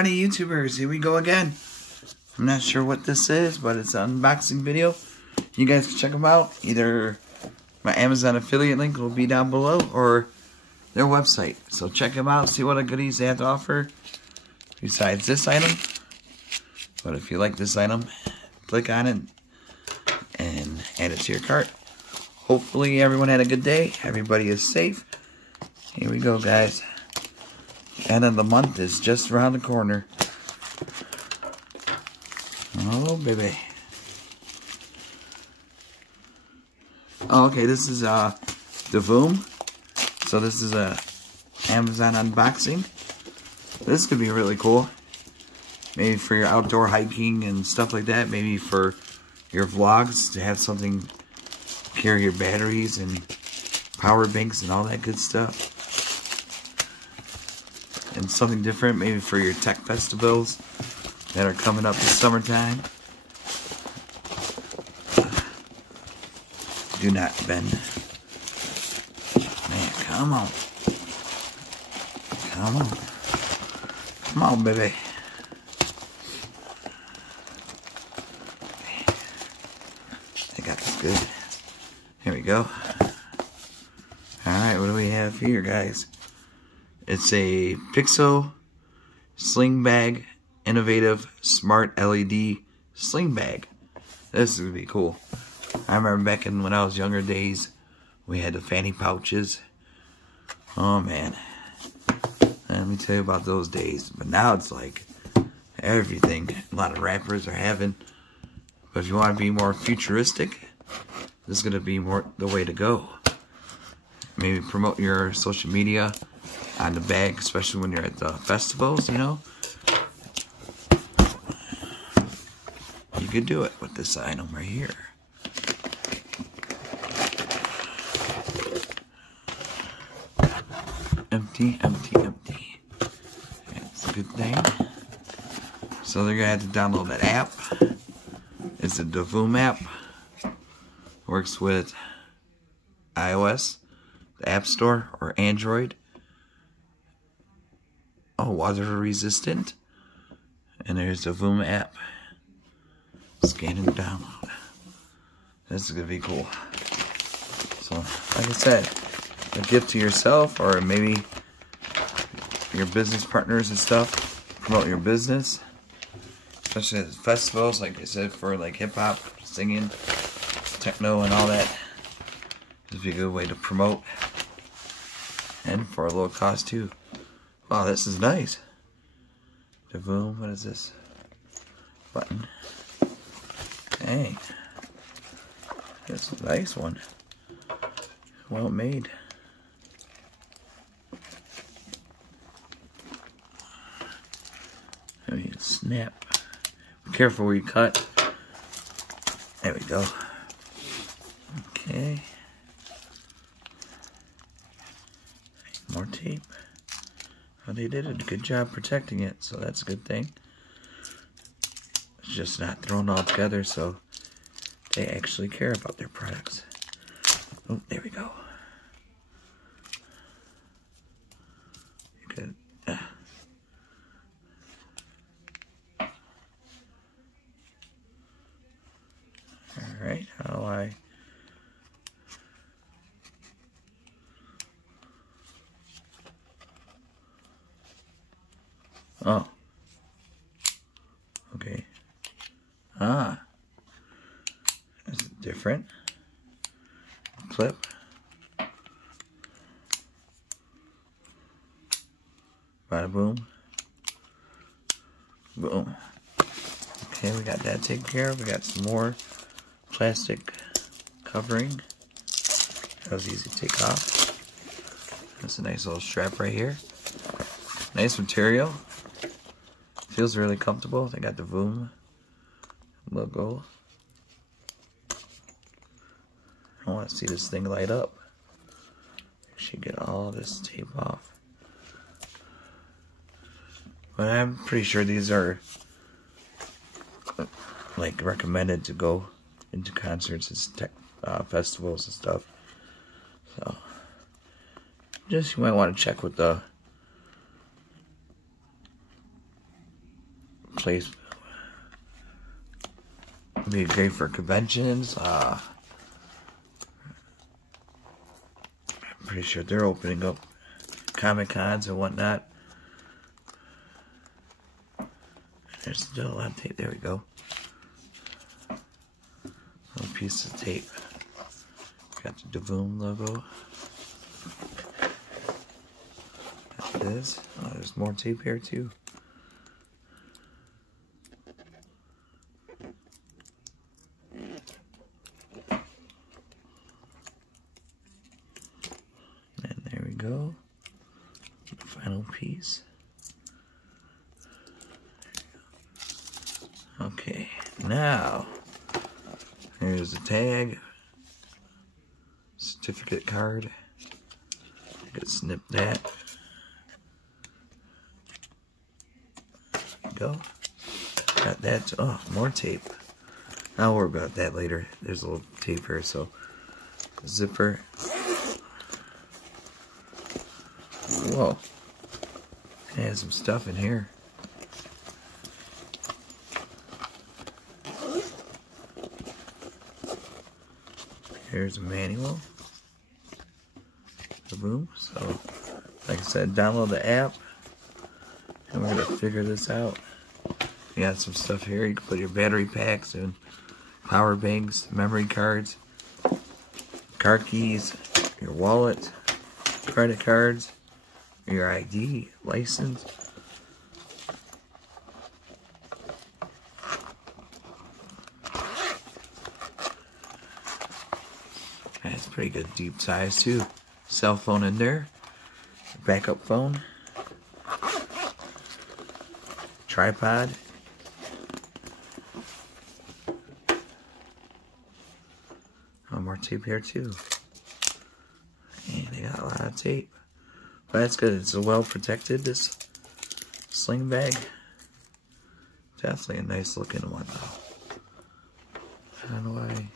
Ronnie YouTubers, here we go again. I'm not sure what this is, but it's an unboxing video. You guys can check them out. Either my Amazon affiliate link will be down below, or their website. So check them out, see what goodies they have to offer besides this item. But if you like this item, click on it and add it to your cart. Hopefully everyone had a good day. Everybody is safe. Here we go, guys. End of the month is just around the corner. Oh, baby. Oh, okay, this is Divoom. So this is a Amazon unboxing. This could be really cool. Maybe for your outdoor hiking and stuff like that. Maybe for your vlogs to have something, carry your batteries and power banks and all that good stuff. And something different, maybe for your tech festivals that are coming up this summertime. Do not bend. Man, come on. Come on. Come on, baby. I got this good. Here we go. Alright, what do we have here, guys? It's a Pixel Sling Bag Innovative Smart LED Sling Bag. This is going to be cool. I remember back in when I was younger days, we had the fanny pouches. Oh man. Let me tell you about those days. But now it's like everything. A lot of rappers are having. But if you want to be more futuristic, this is going to be more the way to go. Maybe promote your social media on the bag, especially when you're at the festivals, you know. You could do it with this item right here. Empty, empty, empty. That's a good thing. So they're going to have to download that app. It's a Divoom app. Works with iOS, the App Store, or Android. Oh, water resistant. And there's the Divoom app. Scan and download. This is going to be cool. So, like I said, a gift to yourself, or maybe your business partners and stuff. Promote your business. Especially at festivals, like I said, for like hip-hop, singing, techno, and all that. This would be a good way to promote. And for a low cost, too. Wow, this is nice. Divoom, what is this? Button. Dang. That's a nice one. Well made. I mean, snap. Be careful where you cut. There we go. Okay. More tape. Well, they did a good job protecting it, so that's a good thing. It's just not thrown all together, so they actually care about their products. Oh, there we go. You could, Alright, how do I... Oh. Okay. Ah. That's different. Clip. Bada boom. Boom. Okay, we got that taken care of. We got some more plastic covering. That was easy to take off. That's a nice little strap right here. Nice material. Feels really comfortable. They got the Divoom logo. I want to see this thing light up. Should get all this tape off. But I'm pretty sure these are like recommended to go into concerts and tech festivals and stuff. So just you might want to check with the place. Be great for conventions. I'm pretty sure they're opening up Comic-Cons and whatnot. There's still a lot of tape. There we go. Little piece of tape. Got the Divoom logo. Got this. Oh, there's more tape here too. And there we go. The final piece. Okay, now here's the tag, certificate card. You could snip that. There you go. Got that. Oh, more tape. I'll worry about that later. There's a little tape here, so zipper. Whoa, it has some stuff in here. Here's a manual. Boom. So, like I said, download the app, and we're gonna figure this out. You got some stuff here. You can put your battery packs and power banks, memory cards, car keys, your wallet, credit cards, your ID, license. That's pretty good deep size too. Cell phone in there. Backup phone. Tripod. Oh, more tape here too. And they got a lot of tape. But that's good. It's well protected, this sling bag. Definitely a nice looking one though. How do I...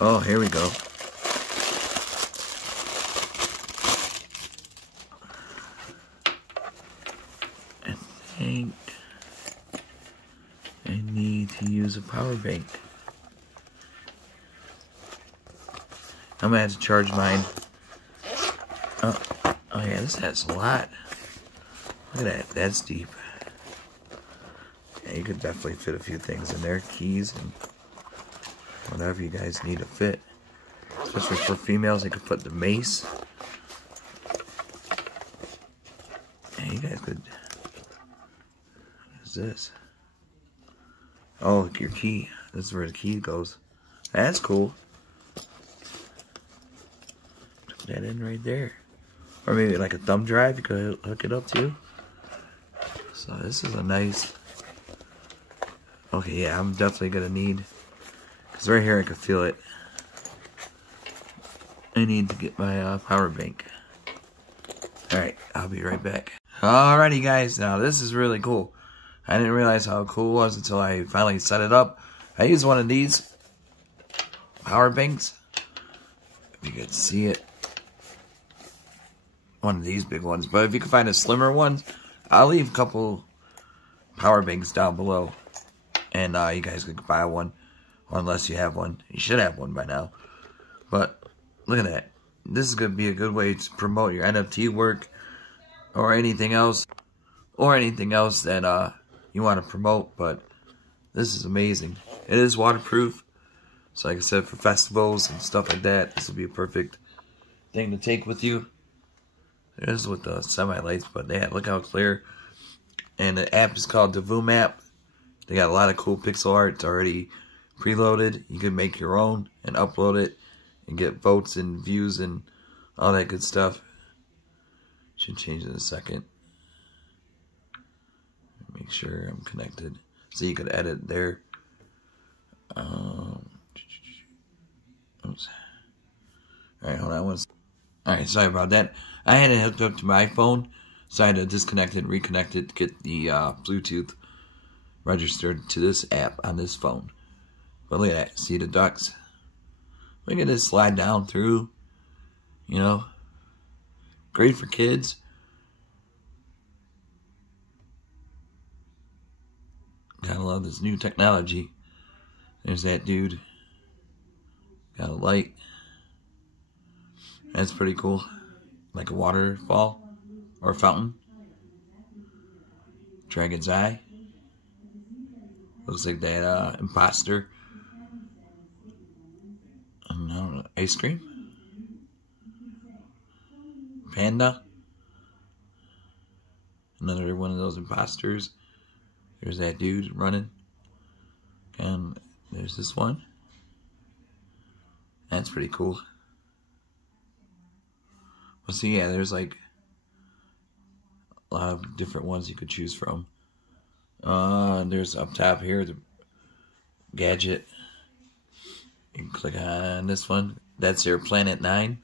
Oh, here we go. I think I need to use a power bank. I'm gonna have to charge mine. Oh yeah, this has a lot. Look at that, that's deep. Yeah, you could definitely fit a few things in there, keys and whatever you guys need to fit. Especially for females, they could put the mace. Yeah, you guys could. What is this? Oh, look, your key. This is where the key goes. That's cool. Put that in right there. Or maybe like a thumb drive you could hook it up to. So this is a nice... Okay, yeah, I'm definitely gonna need... Because right here I can feel it. I need to get my power bank. Alright, I'll be right back. Alrighty guys, now this is really cool. I didn't realize how cool it was until I finally set it up. I use one of these power banks. If you could see it. One of these big ones. But if you can find a slimmer one, I'll leave a couple power banks down below. And you guys could buy one. Unless you have one. You should have one by now. But look at that. This is going to be a good way to promote your NFT work. Or anything else. Or anything else that you want to promote. But this is amazing. It is waterproof. So like I said, for festivals and stuff like that, this will be a perfect thing to take with you. It is with the semi-lights, but look how clear. And the app is called Divoom app. They got a lot of cool pixel art already preloaded. You can make your own and upload it and get votes and views and all that good stuff. Should change in a second. Make sure I'm connected. So you could edit there. Oops. Alright, hold on. Alright, sorry about that. I had it hooked up to my iPhone, so I had to disconnect it and reconnect it to get the Bluetooth registered to this app on this phone. But look at that. See the ducks? Look at this slide down through. You know? Great for kids. Gotta love this new technology. There's that dude. Got a light. That's pretty cool. Like a waterfall or a fountain. Dragon's eye. Looks like that imposter. I don't know, ice cream. Panda. Another one of those imposters. There's that dude running. And there's this one. That's pretty cool. Well, see, yeah, there's like a lot of different ones you could choose from. There's up top here the gadget. You can click on this one. That's their Planet 9.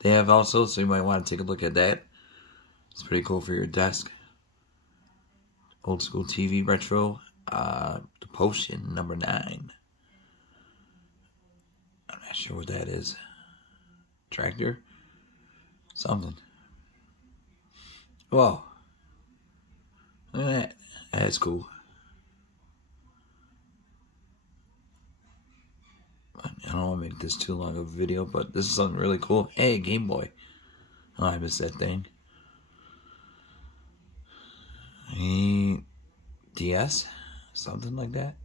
They have also, so you might want to take a look at that. It's pretty cool for your desk. Old school TV retro. The potion number 9. I'm not sure what that is. Tractor? Something. Whoa. Look at that. That's cool. I don't want to make this too long of a video, but this is something really cool. Hey, Game Boy. Oh, I missed that thing. DS? Something like that.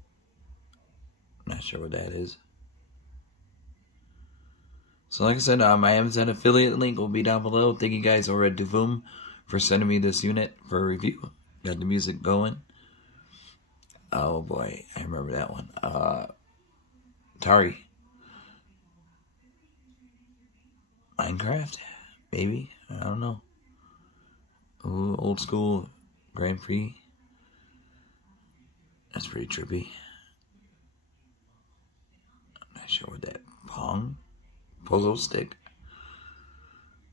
Not sure what that is. So like I said, my Amazon affiliate link will be down below. Thank you guys over at Divoom for sending me this unit for a review. Got the music going. Oh boy, I remember that one. Atari. Minecraft? Maybe? I don't know. Ooh, old school Grand Prix. That's pretty trippy. I'm not sure what that. Pong? Puzzle stick?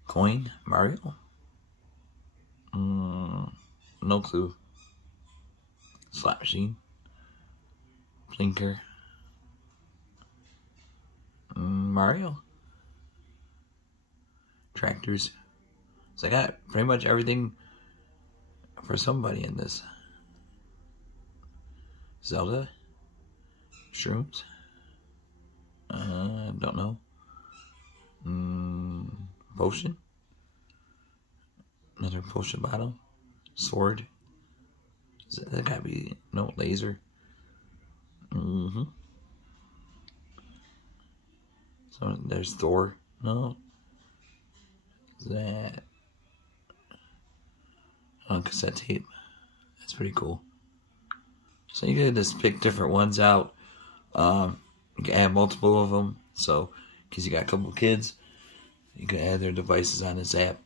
Coin? Mario? No clue. Slot machine? Blinker? Mario? Tractors? So I got pretty much everything for somebody in this. Zelda? Shrooms? Don't know. Potion? Another potion bottle? Sword? That gotta be, no, laser. So there's Thor. No. That. Cassette tape. That's pretty cool. So you can just pick different ones out. You can add multiple of them. So, because you got a couple of kids, you can add their devices on this app.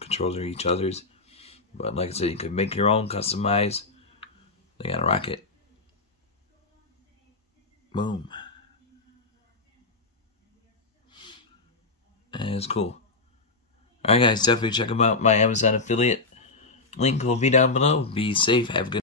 Controls are each other's. But like I said, you can make your own, customize. They got a rocket. Boom. And it's cool. Alright guys, definitely check them out. My Amazon affiliate link will be down below. Be safe. Have a good